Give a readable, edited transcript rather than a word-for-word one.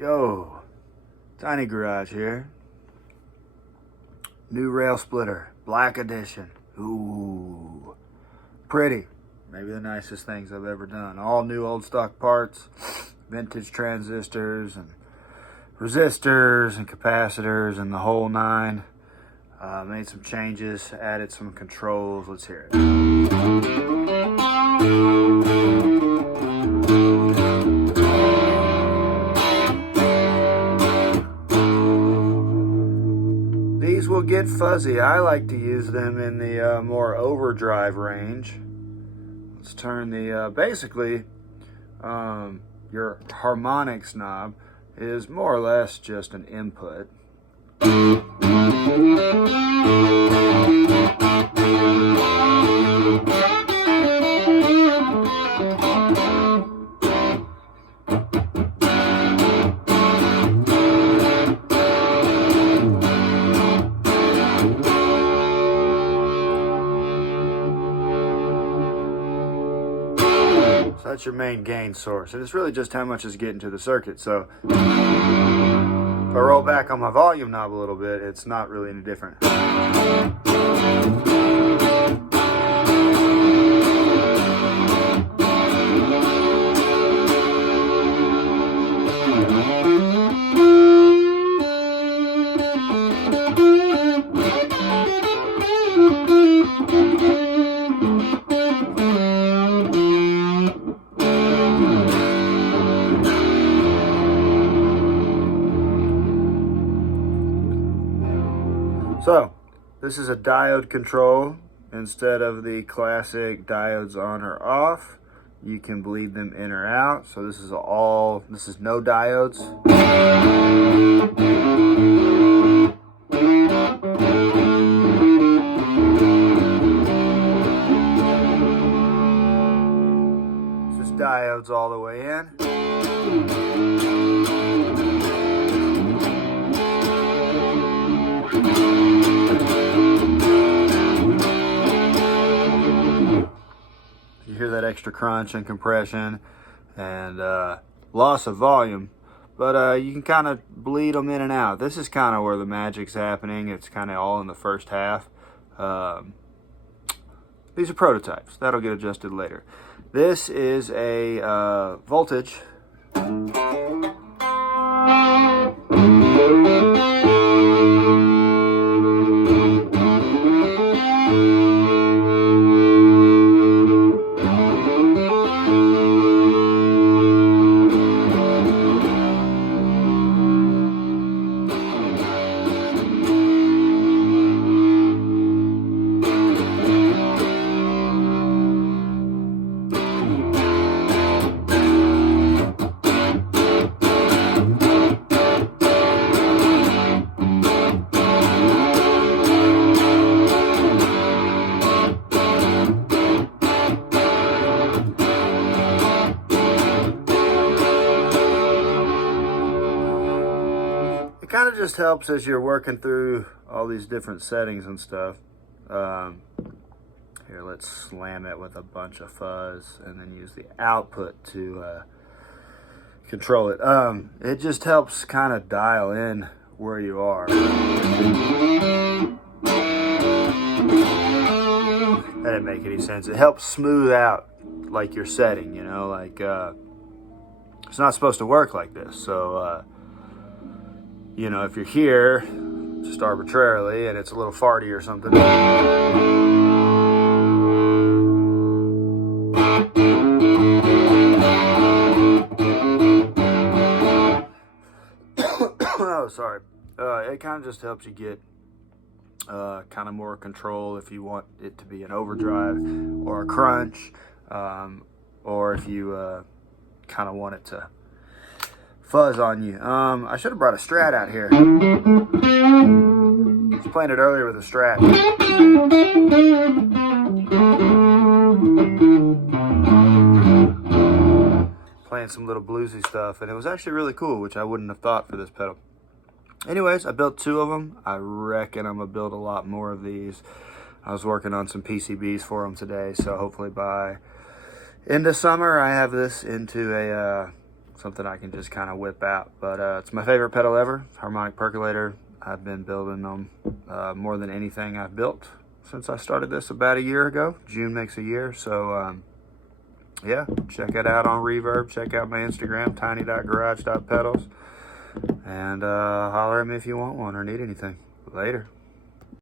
Yo, tiny garage here. New rail splitter, black edition. Ooh, pretty. Maybe the nicest things I've ever done. All new old stock parts, vintage transistors and resistors and capacitors and the whole nine. Made some changes, added some controls. Let's hear it. These will get fuzzy. I like to use them in the more overdrive range. Let's turn the, basically, your harmonics knob is more or less just an input. So that's your main gain source, and it's really just how much is getting to the circuit. So if I roll back on my volume knob a little bit, it's not really any different. So, this is a diode control. Instead of the classic diodes on or off, you can bleed them in or out. So this is no diodes. This is diodes all the way in. You hear that extra crunch and compression and loss of volume, but you can kind of bleed them in and out. This is kind of where the magic's happening. It's kind of all in the first half. These are prototypes. That'll get adjusted later. This is a voltage. Kind of just helps as you're working through all these different settings and stuff. Here, let's slam it with a bunch of fuzz and then use the output to control it. It just helps kind of dial in where you are. That didn't make any sense. It helps smooth out like your setting, you know, like it's not supposed to work like this. So you know, if you're here, just arbitrarily, and it's a little farty or something. Oh, sorry. It kind of just helps you get kind of more control if you want it to be an overdrive or a crunch, or if you kind of want it to fuzz on you. I should have brought a Strat out here. I was playing it earlier with a Strat. Playing some little bluesy stuff, and it was actually really cool, which I wouldn't have thought for this pedal. Anyways, I built 2 of them. I reckon I'm gonna build a lot more of these. I was working on some PCBs for them today, so hopefully by end of summer I have this into a something I can just kind of whip out. But it's my favorite pedal ever, Harmonic Percolator. I've been building them more than anything I've built since I started this about a year ago. June makes a year, so yeah, check it out on Reverb. Check out my Instagram, tiny.garage.pedals, and holler at me if you want one or need anything. Later.